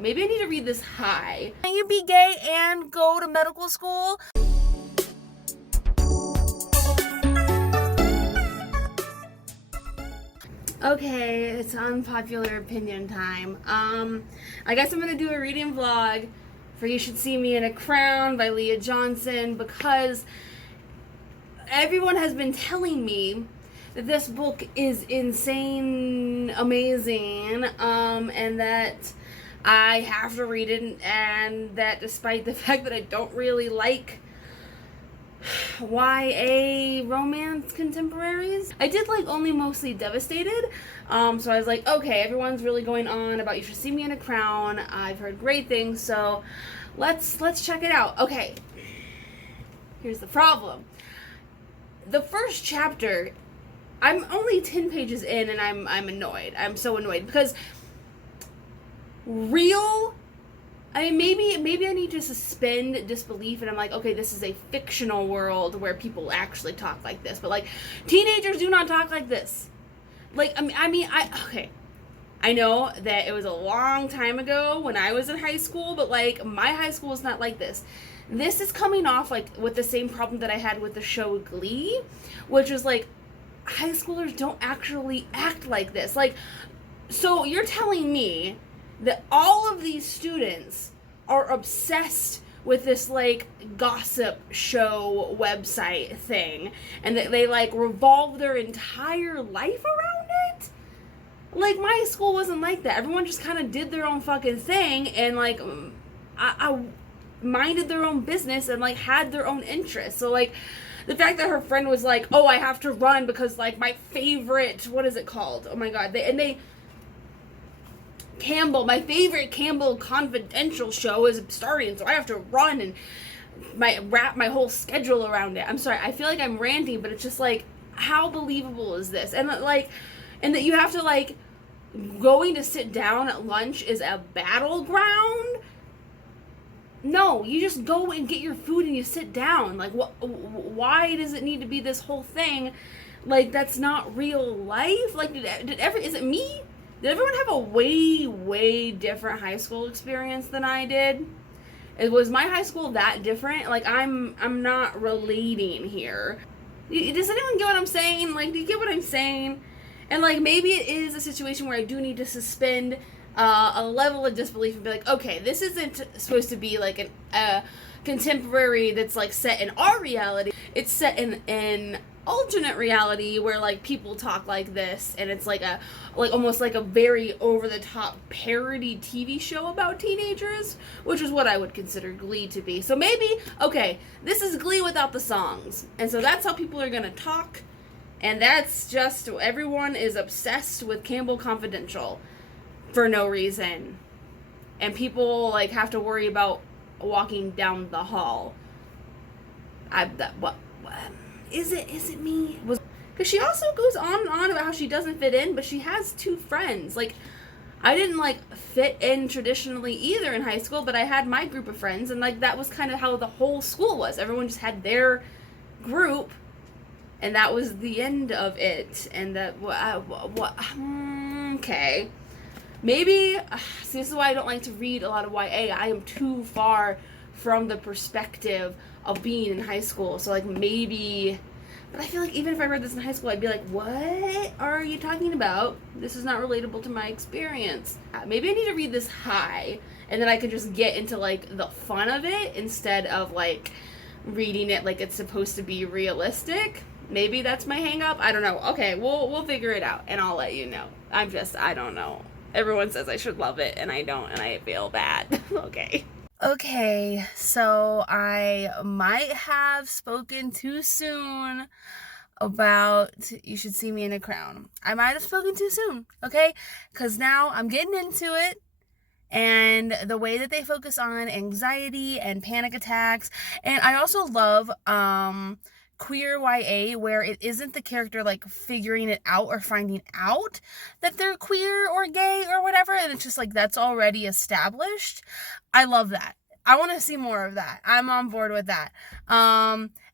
Maybe I need to read this high. Can you be gay and go to medical school? Okay, it's unpopular opinion time. I guess I'm gonna do a reading vlog for You Should See Me in a Crown by Leah Johnson, because everyone has been telling me that this book is insane, amazing, and that I have to read it, and that despite the fact that I don't really like YA romance contemporaries, I did like Only Mostly Devastated, so I was like, okay, everyone's really going on about You Should See Me in a Crown. I've heard great things, so let's check it out. Okay, here's the problem. The first chapter, I'm only 10 pages in, and I'm annoyed. I'm so annoyed because maybe I need to suspend disbelief, and I'm like, okay, this is a fictional world where people actually talk like this, but like, teenagers do not talk like this. Like, I know that it was a long time ago when I was in high school, but like, my high school is not like this. This is coming off like with the same problem that I had with the show Glee, which is like, high schoolers don't actually act like this. Like, so you're telling me that all of these students are obsessed with this like gossip show website thing, and that they like revolve their entire life around it? Like, my school wasn't like that. Everyone just kind of did their own fucking thing, and like, I minded their own business and like had their own interests. So like, the fact that her friend was like, oh, I have to run because like my favorite, what is it called? Oh my god, Campbell, my favorite Campbell Confidential show is starting, so I have to run and wrap my whole schedule around it. I'm sorry, I feel like I'm ranting, but it's just like, how believable is this? And like, and that you have to like, going to sit down at lunch is a battleground? No, you just go and get your food and you sit down. Like, why does it need to be this whole thing? Like, that's not real life? Like, is it me? Did everyone have a way different high school experience than I did? Was my high school that different? Like, I'm not relating here. Does anyone get what I'm saying? Like, do you get what I'm saying? And like, maybe it is a situation where I do need to suspend a level of disbelief and be like, okay, this isn't supposed to be like a contemporary that's like set in our reality. It's set in an alternate reality where like people talk like this, and it's like almost like a very over the top parody TV show about teenagers, which is what I would consider Glee to be. So maybe, okay, this is Glee without the songs, and so that's how people are gonna talk, and that's just, everyone is obsessed with Campbell Confidential for no reason, and people like have to worry about walking down the hall. What is it me? Because she also goes on and on about how she doesn't fit in, but she has two friends. Like, I didn't like fit in traditionally either in high school, but I had my group of friends, and like, that was kind of how the whole school was. Everyone just had their group, and that was the end of it. And that okay. Maybe, see, this is why I don't like to read a lot of YA. I am too far from the perspective of being in high school. So, like, maybe, but I feel like even if I read this in high school, I'd be like, what are you talking about? This is not relatable to my experience. Maybe I need to read this high, and then I could just get into, like, the fun of it instead of, like, reading it like it's supposed to be realistic. Maybe that's my hang up. I don't know. Okay, we'll figure it out, and I'll let you know. I don't know. Everyone says I should love it, and I don't, and I feel bad. Okay, so I might have spoken too soon about You Should See Me in a Crown. I might have spoken too soon, okay? Because now I'm getting into it, and the way that they focus on anxiety and panic attacks, and I also love, queer YA where it isn't the character like figuring it out or finding out that they're queer or gay or whatever, and it's just like that's already established. I love that. I want to see more of that. I'm on board with that.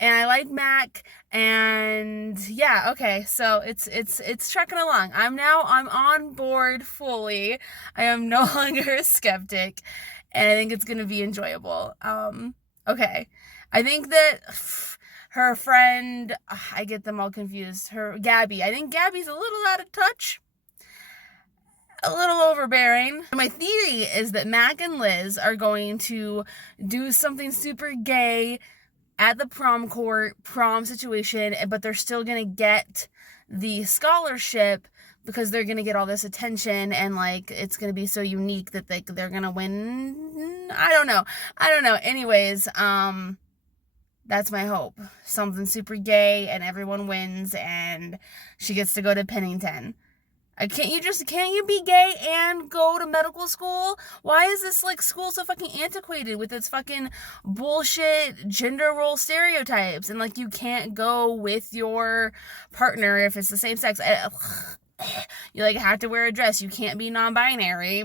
and I like Mac, and yeah, okay, so it's trucking along. I'm on board fully. I am no longer a skeptic, and I think it's gonna be enjoyable. Okay. I think that her friend, I get them all confused. Her Gabby. I think Gabby's a little out of touch, a little overbearing. My theory is that Mac and Liz are going to do something super gay at the prom situation, but they're still gonna get the scholarship because they're gonna get all this attention, and like it's gonna be so unique that they're gonna win. I don't know. Anyways, that's my hope. Something super gay and everyone wins and she gets to go to Pennington. Can't you be gay and go to medical school? Why is this like school so fucking antiquated with its fucking bullshit gender role stereotypes, and like you can't go with your partner if it's the same sex? You like have to wear a dress. You can't be non-binary.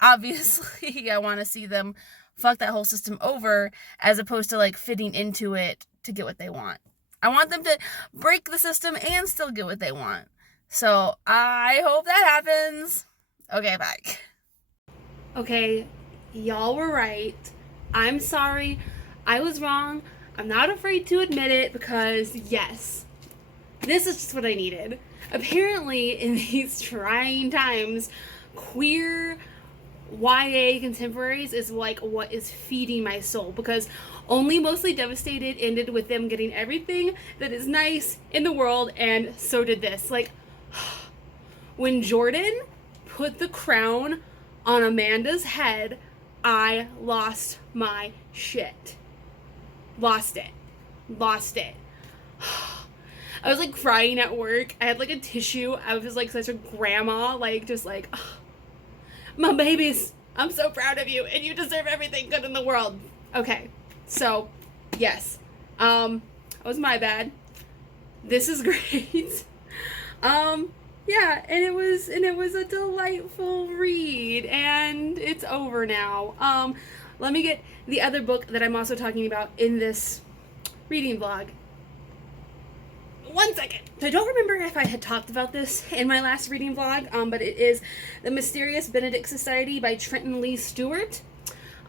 Obviously I want to see them fuck that whole system over as opposed to like fitting into it to get what they want. I want them to break the system and still get what they want. So I hope that happens. Okay, bye. Okay, y'all were right. I'm sorry. I was wrong. I'm not afraid to admit it because, yes, this is just what I needed. Apparently, in these trying times, queer YA contemporaries is like what is feeding my soul, because Only Mostly Devastated ended with them getting everything that is nice in the world, and so did this. Like, when Jordan put the crown on Amanda's head, I lost my shit. Lost it. I was like crying at work. I had like a tissue. I was like such a grandma, like just like, oh, my babies, I'm so proud of you and you deserve everything good in the world. Okay, so yes, that was my bad. This is great. Yeah, and it was a delightful read, and it's over now. Let me get the other book that I'm also talking about in this reading vlog. 1 second. So I don't remember if I had talked about this in my last reading vlog, but it is The Mysterious Benedict Society by Trenton Lee Stewart.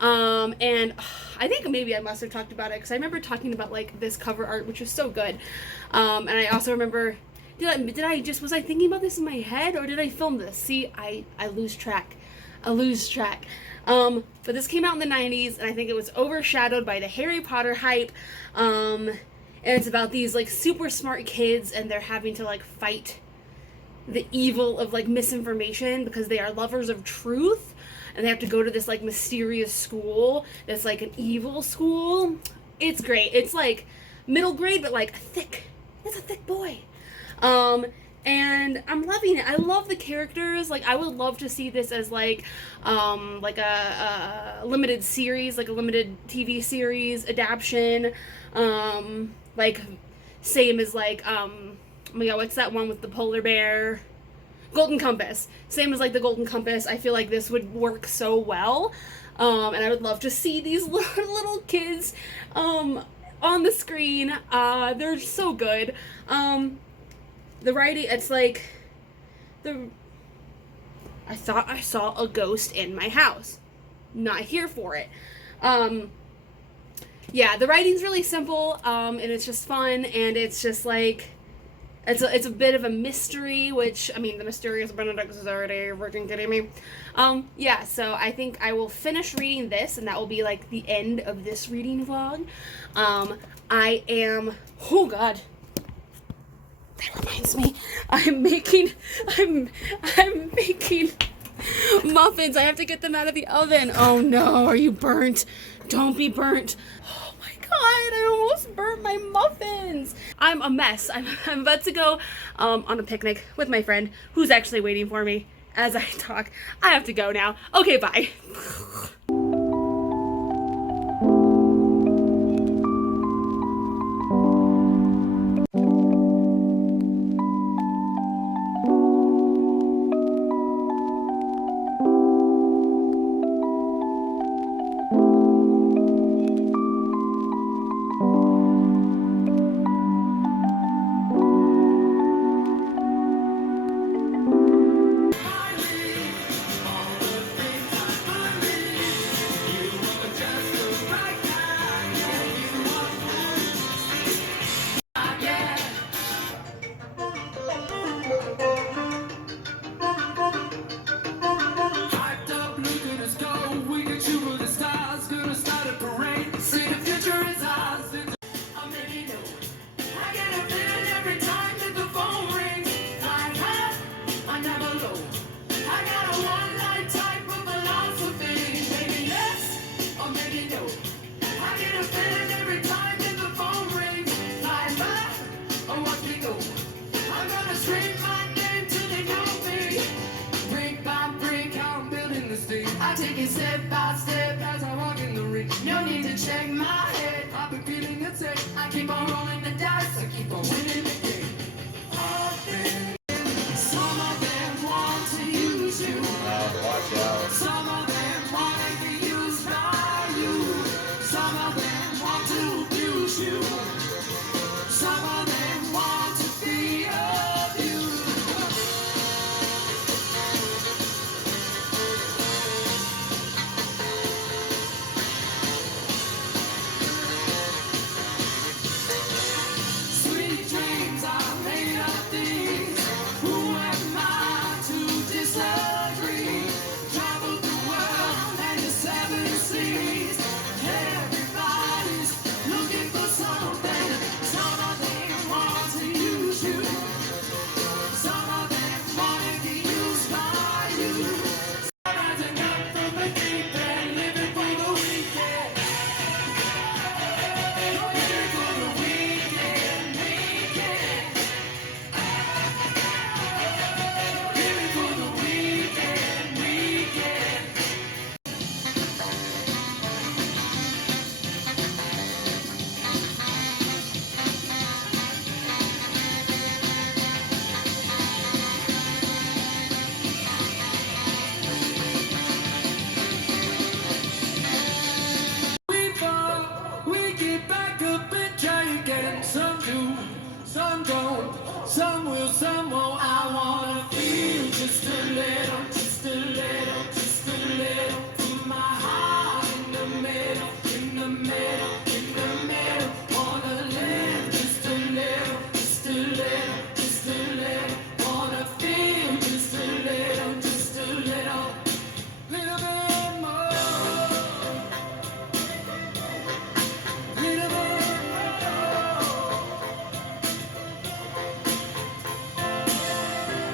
And I think maybe I must have talked about it because I remember talking about like this cover art, which was so good. And I also remember, was I thinking about this in my head or did I film this? See, I lose track. But this came out in the 90s and I think it was overshadowed by the Harry Potter hype. And it's about these like super smart kids and they're having to like fight the evil of like misinformation because they are lovers of truth, and they have to go to this like mysterious school that's like an evil school. It's great. It's like middle grade but like thick. It's a thick boy. And I'm loving it. I love the characters. Like I would love to see this as like a limited series, like a limited TV series adaptation. Like same as like oh my god, what's that one with the polar bear? Golden Compass. Same as like the Golden Compass. I feel like this would work so well. And I would love to see these little kids on the screen. They're so good. The writing, it's like I thought I saw a ghost in my house. Not here for it. Yeah, the writing's really simple, and it's just fun, and it's just like, it's a bit of a mystery, which, I mean, the Mysterious Benedict is already freaking kidding me. Yeah, so I think I will finish reading this, and that will be like the end of this reading vlog. Oh god. That reminds me, I'm making muffins. I have to get them out of the oven. Oh no, are you burnt? Don't be burnt. Oh my god, I almost burnt my muffins. I'm a mess. I'm about to go on a picnic with my friend who's actually waiting for me as I talk. I have to go now. Okay, bye. I take it step by step as I walk in the ring. No need to check my head. I've been feeling the tape. I keep on rolling the dice. I keep on winning the game. Some of them want to use you. Watch out. Some of them want to be used by you. Some of them want to abuse you. Some of them want to be abused. Sweet dreams are made of things. Who am I to disagree? Travel the world and the seven seas. Everybody's looking for something. Some of them want to use you. Some of them want to be used by you. Rising up from the deep end, living for the weekend. Living for the weekend, weekend. Living for the weekend, weekend. We fall, we get back up and try again. Some do, some don't. Some will, some won't. I wanna feel just a little, just a little, just a little. Put my heart in the middle, in the middle, in the middle. Wanna live just a little, just a little, just a little. Wanna feel just a little, just a little, little bit more. Little bit more.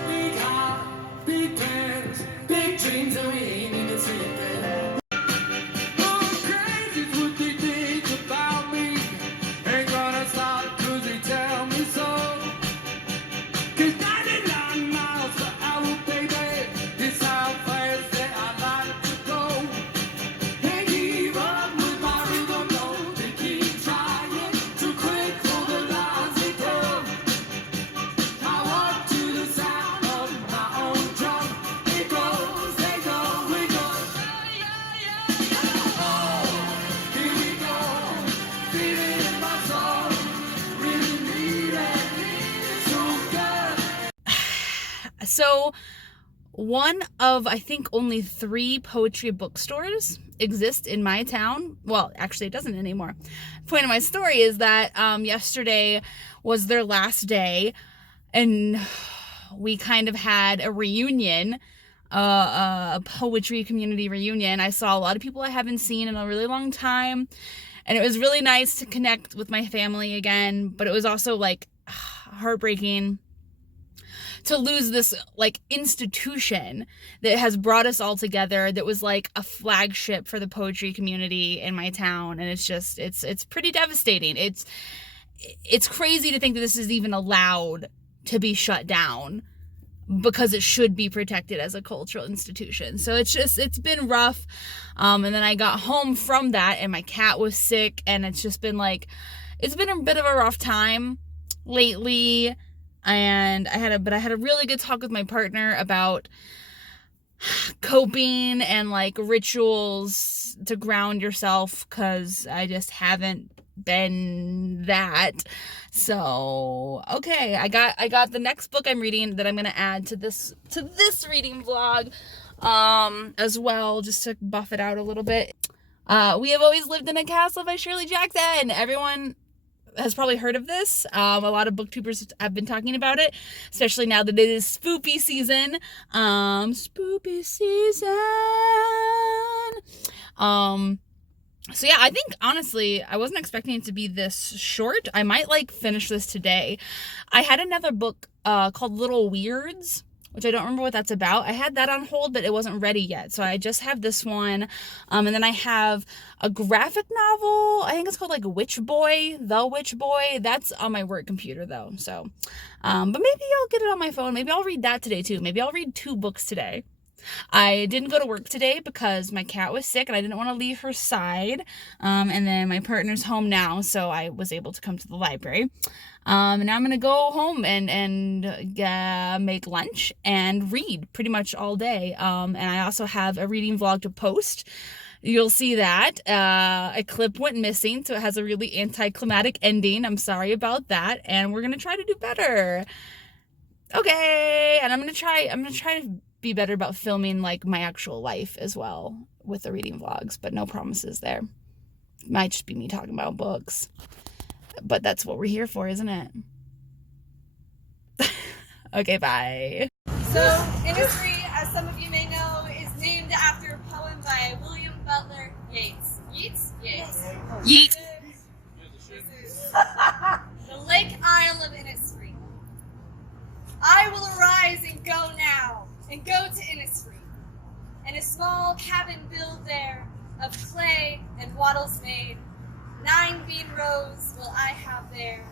We got big plans, big dreams, and we ain't even sleeping. Going crazy is what they think about me. Ain't gonna stop 'cause they tell me so. 'Cause 99 miles per hour, baby, is how fast that I like to go. They give up with my rhythm, no, they keep trying to quit for the lies they tell. I walk to the sound of my own drum. It goes, they go, we go. Oh, here we go, feel it in my soul. Really need it, so good. So, one of, I think, only 3 poetry bookstores exist in my town. Well, actually, it doesn't anymore. The point of my story is that yesterday was their last day, and we kind of had a reunion, a poetry community reunion. I saw a lot of people I haven't seen in a really long time, and it was really nice to connect with my family again, but it was also like heartbreaking to lose this like institution that has brought us all together, that was like a flagship for the poetry community in my town. And it's just, it's pretty devastating. It's crazy to think that this is even allowed to be shut down, because it should be protected as a cultural institution. So it's been rough. And then I got home from that and my cat was sick, and it's just been like, it's been a bit of a rough time lately. And I had a really good talk with my partner about coping and like rituals to ground yourself, because I just haven't been that. So okay, I got the next book I'm reading that I'm gonna add to this reading vlog as well, just to buff it out a little bit. We Have Always Lived in a Castle by Shirley Jackson. Everyone has probably heard of this. A lot of booktubers have been talking about it, especially now that it is spoopy season. Spoopy season. So yeah, I think honestly, I wasn't expecting it to be this short. I might like finish this today. I had another book called Little Weirds, which I don't remember what that's about. I had that on hold, but it wasn't ready yet. So I just have this one. And then I have a graphic novel. I think it's called like Witch Boy, The Witch Boy. That's on my work computer though. So, but maybe I'll get it on my phone. Maybe I'll read that today too. Maybe I'll read 2 books today. I didn't go to work today because my cat was sick and I didn't want to leave her side. And then my partner's home now, so I was able to come to the library. And now I'm gonna go home and make lunch and read pretty much all day. And I also have a reading vlog to post. You'll see that. A clip went missing, so it has a really anticlimactic ending. I'm sorry about that, and we're gonna try to do better. Okay, and I'm gonna try to be better about filming like my actual life as well with the reading vlogs, but no promises there. Might just be me talking about books. But that's what we're here for, isn't it? Okay, bye. So, Innisfree, as some of you may know, is named after a poem by William Butler Yeats. Yeats? Yeats. Yeet. The Lake Isle of Innisfree. I will arise and go now, and go to Innisfree, and a small cabin build there, of clay and wattles made. 9 bean rows will I have there,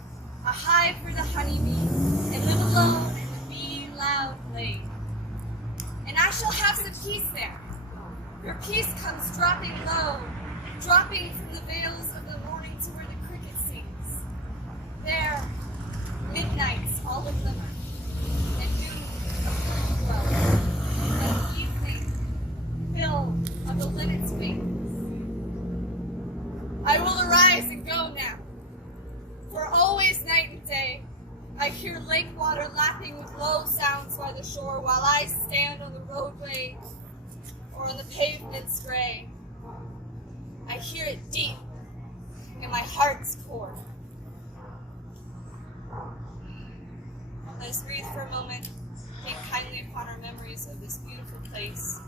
a hive for the honeybee, and live alone in the bee-loud glade. And I shall have some peace there, for peace comes dropping low, dropping from the veils of the morning to where the cricket sings. There, midnights all a glimmer, and noon a full glow, and evening filled of the linnet's wings. I will arise and go now, for always night and day I hear lake water lapping with low sounds by the shore while I stand on the roadway or on the pavement's gray. I hear it deep in my heart's core. Let us breathe for a moment, think kindly upon our memories of this beautiful place,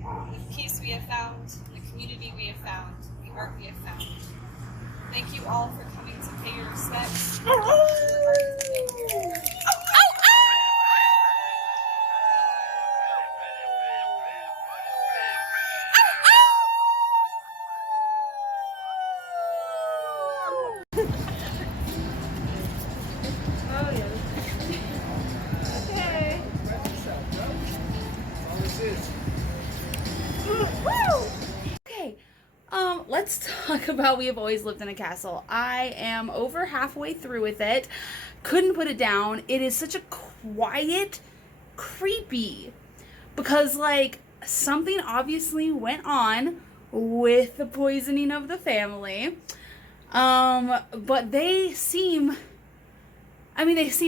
the peace we have found, the community we have found, the art we have found. Thank you all for coming to pay your respects. Okay, let's talk about We Have Always Lived in a Castle. I am over halfway through with it. Couldn't put it down. It is such a quiet, creepy, because like something obviously went on with the poisoning of the family. But they seem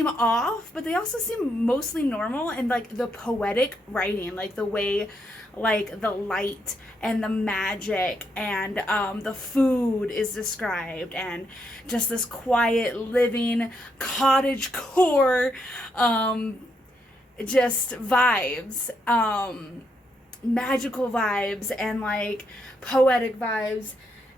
off, but they also seem mostly normal, and like the poetic writing, like the way like the light and the magic and the food is described, and just this quiet living cottage core just vibes, magical vibes and like poetic vibes.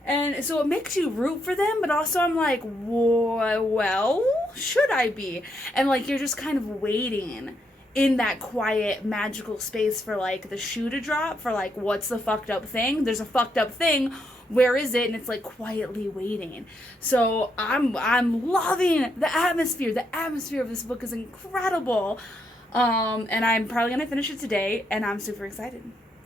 And so it makes you root for them, but also I'm like, well, should I be? And like you're just kind of waiting in that quiet, magical space for like the shoe to drop, for like, what's the fucked up thing? There's a fucked up thing. Where is it? And it's like quietly waiting. So I'm loving the atmosphere. The atmosphere of this book is incredible. And I'm probably gonna finish it today, and I'm super excited.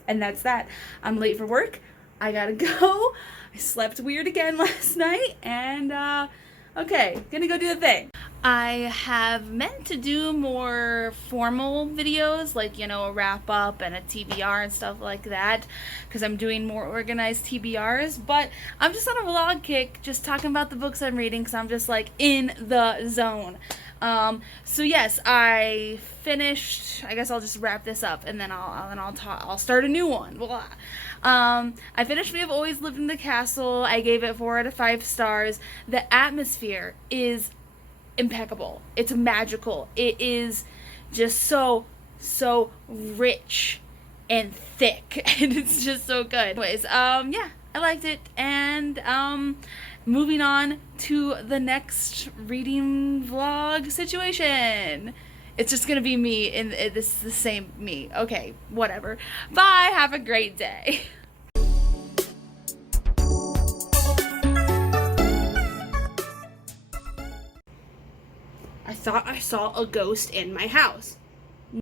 And that's that. I'm late for work. I gotta go. I slept weird again last night, and okay, gonna go do the thing. I have meant to do more formal videos, like, you know, a wrap up and a TBR and stuff like that, because I'm doing more organized TBRs, but I'm just on a vlog kick, just talking about the books I'm reading, because I'm just like in the zone. So yes, I finished. I guess I'll just wrap this up, and then I'll start a new one. Blah. I finished We Have Always Lived in the Castle. I gave it 4 out of 5 stars. The atmosphere is impeccable. It's magical. It is just so rich and thick, and it's just so good. Anyways, yeah, I liked it, and moving on to the next reading vlog situation. It's just gonna be me in this is the same me. Okay, whatever. Bye. Have a great day. I thought I saw a ghost in my house.